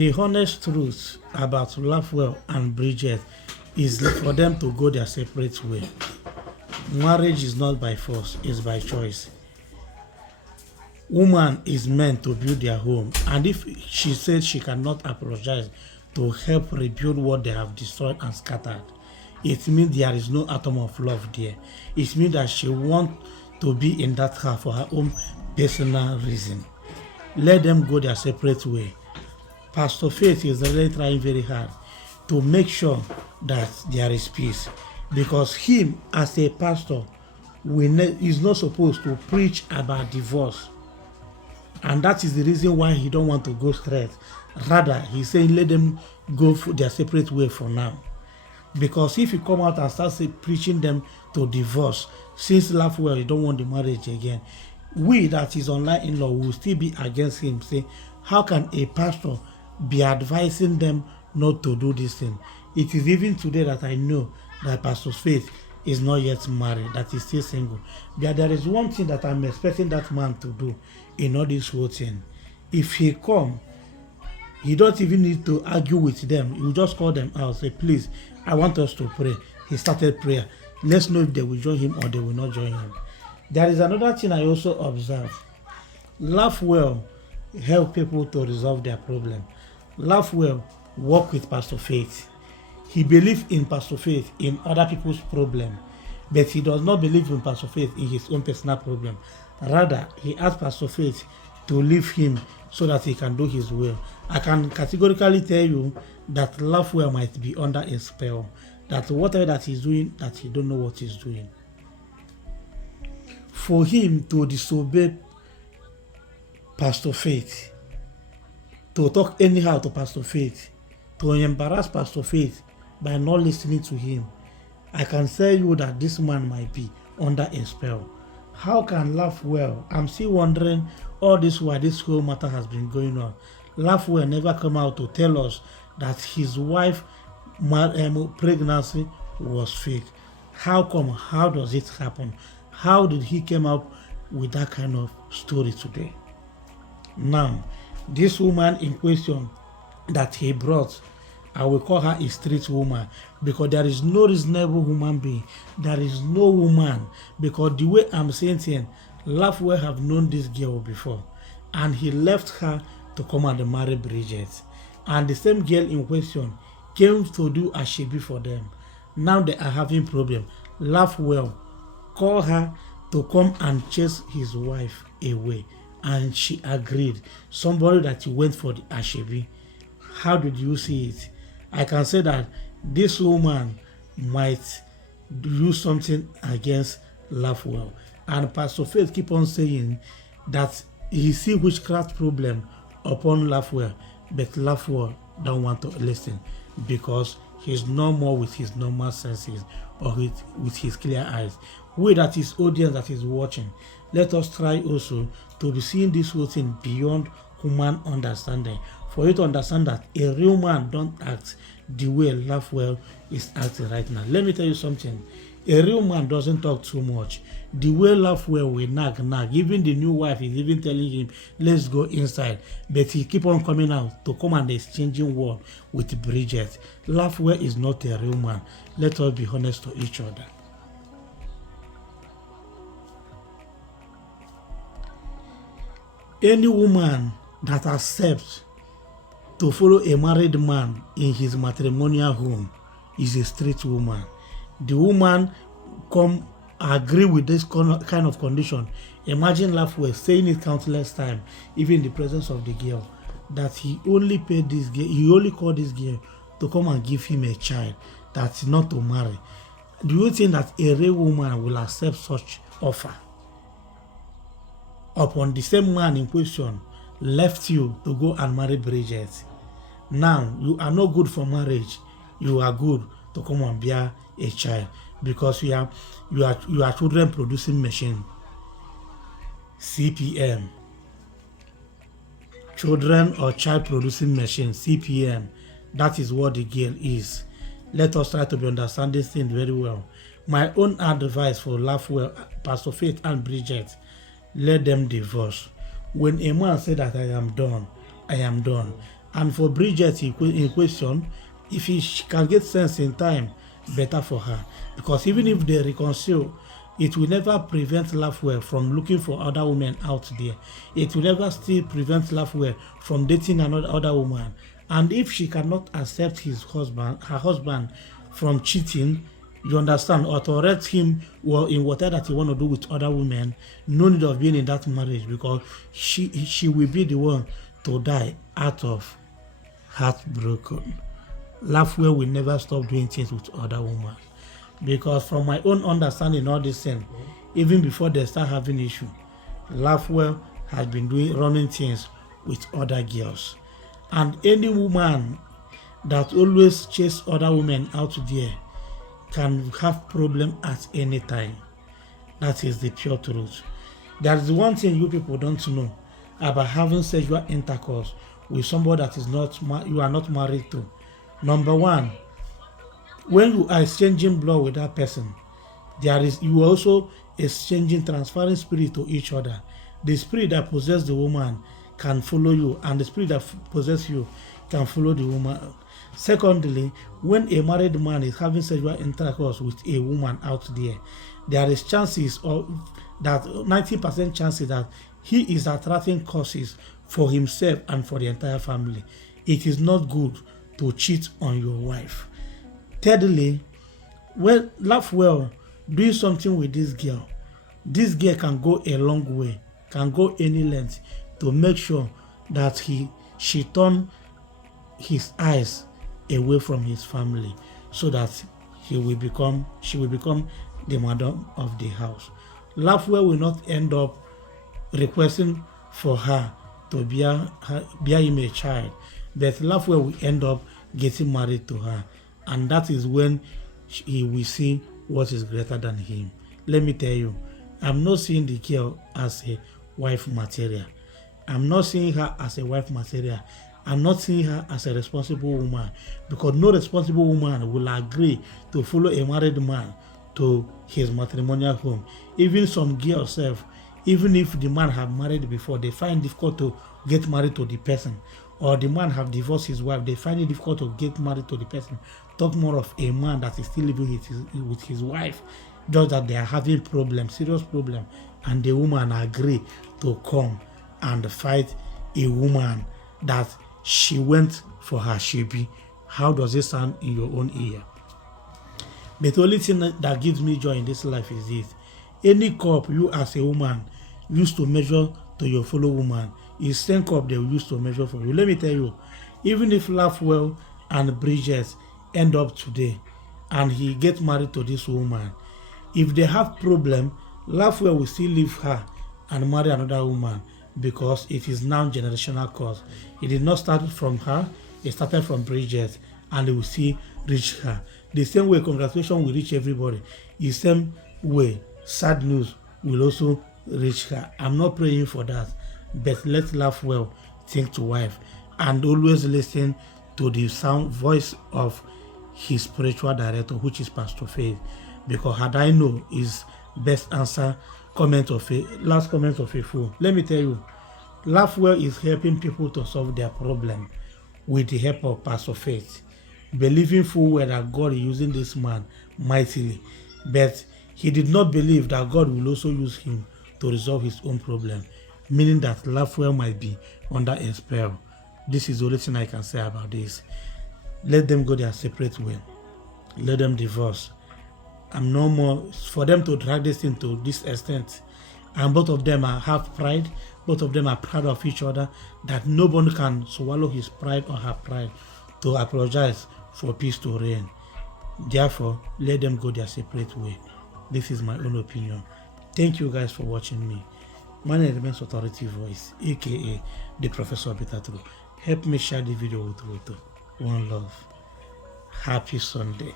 The honest truth about Lafwell and Bridget is for them to go their separate way. Marriage is not by force, it's by choice. Woman is meant to build their home, and if she said she cannot apologize to help rebuild what they have destroyed and scattered, it means there is no atom of love there. It means that she wants to be in that house for her own personal reason. Let them go their separate way. Pastor Faith is really trying very hard to make sure that there is peace, because him as a pastor is not supposed to preach about divorce, and that is the reason why he don't want to go straight. Rather, he's saying let them go their separate way for now, because if you come out and start preaching them to divorce, since Lafwell you don't want the marriage again, we that is online in law will still be against him. Say, how can a pastor be advising them not to do this thing? It is even today that I know that Pastor Faith is not yet married, that is still single. But there is one thing that I'm expecting that man to do in all this whole thing. If he come, he don't even need to argue with them. He will just call them out, say, please, I want us to pray. He started prayer. Let's know if they will join him or they will not join him. There is another thing I also observe. Lafwell help people to resolve their problem. Lafwell work with Pastor Faith. He believes in Pastor Faith in other people's problem, but he does not believe in Pastor Faith in his own personal problem. Rather, he asked Pastor Faith to leave him so that he can do his will. I can categorically tell you that Lafwell might be under a spell, that whatever that he's doing, that he don't know what he's doing. For him to disobey Pastor Faith, to talk anyhow to Pastor Faith, to embarrass Pastor Faith by not listening to him, I can tell you that this man might be under a spell. How can Lafwell? I'm still wondering all this why this whole matter has been going on. Lafwell never come out to tell us that his wife pregnancy was fake. How come? How does it happen? How did he come up with that kind of story today? Now, this woman in question that he brought, I will call her a street woman, because there is no reasonable human being. There is no woman, because the way I'm saying things, Lafwell have known this girl before, and he left her to come and marry Bridget. And the same girl in question came to do as she be for them. Now they are having problem. Lafwell called her to come and chase his wife away, and she agreed. Somebody that went for the Ashebi. How did you see it? I can say that this woman might do something against Lafwell. And Pastor Faith keep on saying that he see witchcraft problem upon Lafwell, but Lafwell don't want to listen because he's no more with his normal senses or with his clear eyes. We, that is audience that is watching, let us try also to be seeing this whole thing beyond human understanding, for you to understand that a real man don't act the way Lafwell is acting right now. Let me tell you something. A real man doesn't talk too much. The way Lafwell will nag. Even the new wife is even telling him, let's go inside. But he keep on coming out to come and exchanging word with Bridget. Lafwell is not a real man. Let us be honest to each other. Any woman that accepts to follow a married man in his matrimonial home is a street woman. The woman come agree with this kind of condition. Imagine Lafwell saying it countless times, even in the presence of the girl, that he only paid this girl, he only called this girl to come and give him a child, that's not to marry. Do you think that a real woman will accept such offer? Upon the same man in question left you to go and marry Bridget. Now you are not good for marriage. You are good to come and bear a child, because you are children producing machine. CPM. Children or child producing machine, CPM. That is what the girl is. Let us try to be understanding this thing very well. My own advice for Lafwell, Pastor Faith and Bridget, let them divorce. When a man says that I am done, And for Bridget in question, if she can get sense in time, better for her. Because even if they reconcile, it will never prevent Lafwell from looking for other women out there. It will never still prevent Lafwell from dating another other woman. And if she cannot accept her husband from cheating, you understand, or tolerate him in whatever that he want to do with other women, no need of being in that marriage, because she will be the one to die out of heartbroken. Lafwell will never stop doing things with other women, because from my own understanding, all this thing, even before they start having issue, Lafwell has been running things with other girls. And any woman that always chase other women out there can have problem at any time. That is the pure truth. There is one thing you people don't know about having sexual intercourse with somebody that is you are not married to. Number one, when you are exchanging blood with that person, you are also exchanging, transferring spirit to each other. The spirit that possesses the woman can follow you, and the spirit that possesses you can follow the woman. Secondly, when a married man is having sexual intercourse with a woman out there is chances that 90% chances that he is attracting causes for himself and for the entire family. It is not good to cheat on your wife. Thirdly, when Lafwell doing something with this girl can go a long way, can go any length to make sure that she turn his eyes away from his family, so that she will become the madam of the house. Lafwell will not end up requesting for her to bear him a child, but Lafwell will end up getting married to her, and that is when he will see what is greater than him. Let me tell you, I'm not seeing the girl as a wife material. I'm not seeing her as a wife material. I'm not seeing her as a responsible woman, because no responsible woman will agree to follow a married man to his matrimonial home. Even some girls, even if the man have married before, they find it difficult to get married to the person, or the man have divorced his wife, they find it difficult to get married to the person. Talk more of a man that is still living with his wife, just that they are having problems, serious problem, and the woman agree to come and fight a woman that she went for her shebi. How does it sound in your own ear? But the only thing that gives me joy in this life is this: any cup you as a woman used to measure to your fellow woman is same cup they will use to measure for you. Let me tell you, even if Lafwell and Bridget end up today and he gets married to this woman, if they have problem, Lafwell will still leave her and marry another woman, because it is now generational cause. It did not start from her, it started from Bridget, and it will still reach her. The same way congratulations will reach everybody, the same way sad news will also reach her. I'm not praying for that, but let Lafwell think to wife and always listen to the sound voice of his spiritual director, which is Pastor Faith, because had I know his best answer, last comment of a fool. Let me tell you, Lafwell is helping people to solve their problem with the help of Pastor Faith, believing full well that God is using this man mightily, but he did not believe that God will also use him to resolve his own problem, meaning that Lafwell might be under a spell. This is the only thing I can say about this. Let them go their separate way. Let them divorce. I'm no more for them to drag this thing to this extent. And both of them have pride. Both of them are proud of each other, that nobody can swallow his pride or her pride to apologize for peace to reign. Therefore, let them go their separate way. This is my own opinion. Thank you guys for watching me. My name remains Authority Voice, aka the Professor Betatru. Help me share the video with Ruto. One love. Happy Sunday.